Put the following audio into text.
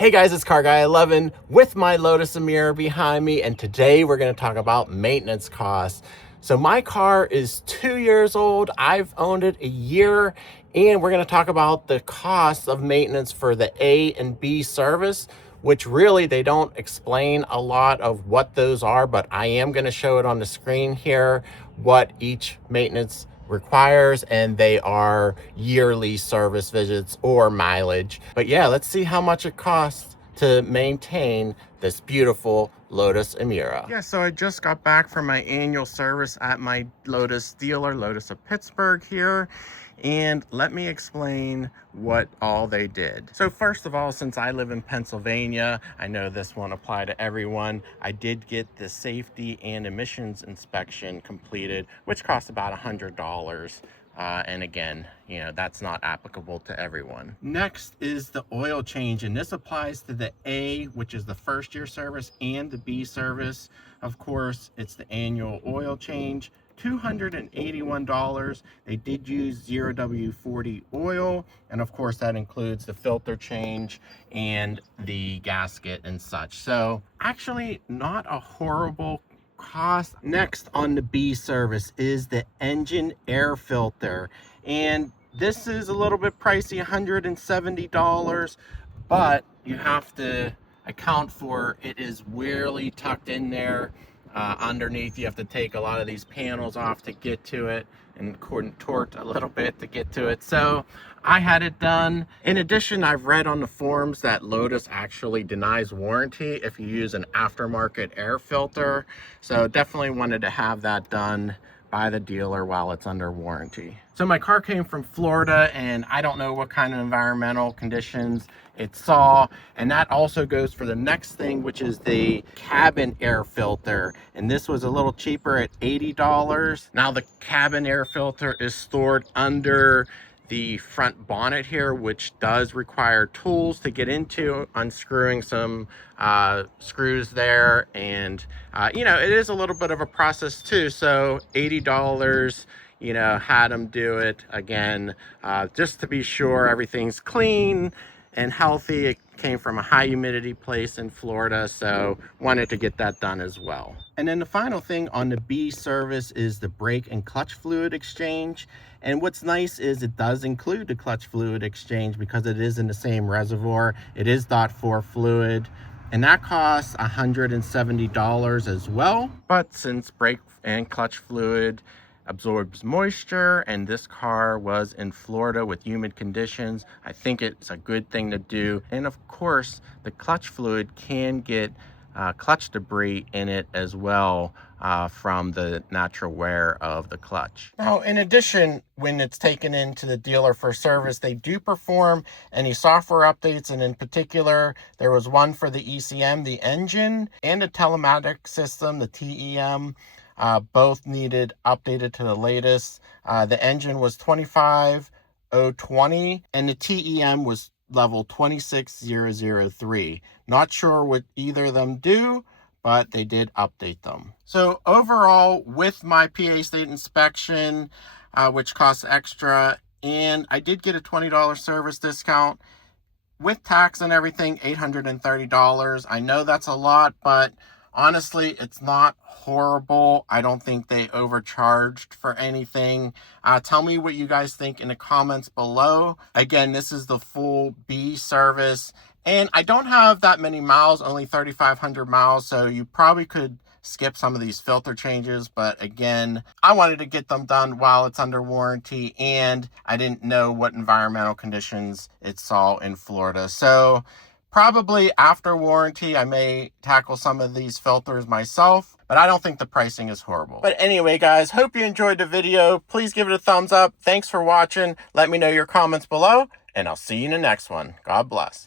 Hey guys, it's Car Guy 11 with my Lotus Emira behind me, and today we're going to talk about maintenance costs. So my car is 2 years old. I've owned it a year, and we're going to talk about the costs of maintenance for the A and B service, which really they don't explain a lot of what those are, but I am going to show it on the screen here, what each maintenance requires, and they are yearly service visits or mileage. But yeah, let's see how much it costs to maintain this beautiful Lotus Emira. Yeah, so I just got back from my annual service at my Lotus dealer, Lotus of Pittsburgh here, and let me explain what all they did. So first of all, since I live in Pennsylvania, I know this won't apply to everyone. I did get the safety and emissions inspection completed, which cost about $100. And again, that's not applicable to everyone. Next is the oil change, and this applies to the A, which is the first year service, and the B service. Of course, it's the annual oil change, $281. They did use 0W40 oil, and of course that includes the filter change and the gasket and such. So actually not a horrible cost. Next on the B service is the engine air filter, and this is a little bit pricey, $170, but you have to account for it is really tucked in there underneath. You have to take a lot of these panels off to get to it and contort a little bit to get to it. So I had it done. In addition, I've read on the forums that Lotus actually denies warranty if you use an aftermarket air filter. So definitely wanted to have that done by the dealer while it's under warranty. So my car came from Florida, and I don't know what kind of environmental conditions it saw, and that also goes for the next thing, which is the cabin air filter, and this was a little cheaper at $80. Now the cabin air filter is stored under the front bonnet here, which does require tools to get into, unscrewing some screws there, and it is a little bit of a process too. So $80, had them do it again, just to be sure everything's clean and healthy. It came from a high humidity place in Florida, so wanted to get that done as well. And then the final thing on the B service is the brake and clutch fluid exchange. And what's nice is it does include the clutch fluid exchange because it is in the same reservoir. It is DOT4 fluid, and that costs $170 as well. But since brake and clutch fluid absorbs moisture, and this car was in Florida with humid conditions, I think it's a good thing to do. And of course, the clutch fluid can get clutch debris in it as well from the natural wear of the clutch. Now, in addition, when it's taken into the dealer for service, they do perform any software updates, and in particular, there was one for the ECM, the engine, and the telematic system, the TEM. Both needed updated to the latest. The engine was 25020, and the TEM was level 26003. Not sure what either of them do, but they did update them. So overall, with my PA state inspection, which costs extra, and I did get a $20 service discount, with tax and everything, $830. I know that's a lot, but honestly, it's not horrible. I don't think they overcharged for anything. Tell me what you guys think in the comments below. Again, this is the full B service, and I don't have that many miles, only 3,500 miles, so you probably could skip some of these filter changes, but again, I wanted to get them done while it's under warranty, and I didn't know what environmental conditions it saw in Florida. So probably after warranty, I may tackle some of these filters myself, but I don't think the pricing is horrible. But anyway, guys, hope you enjoyed the video. Please give it a thumbs up. Thanks for watching. Let me know your comments below, and I'll see you in the next one. God bless.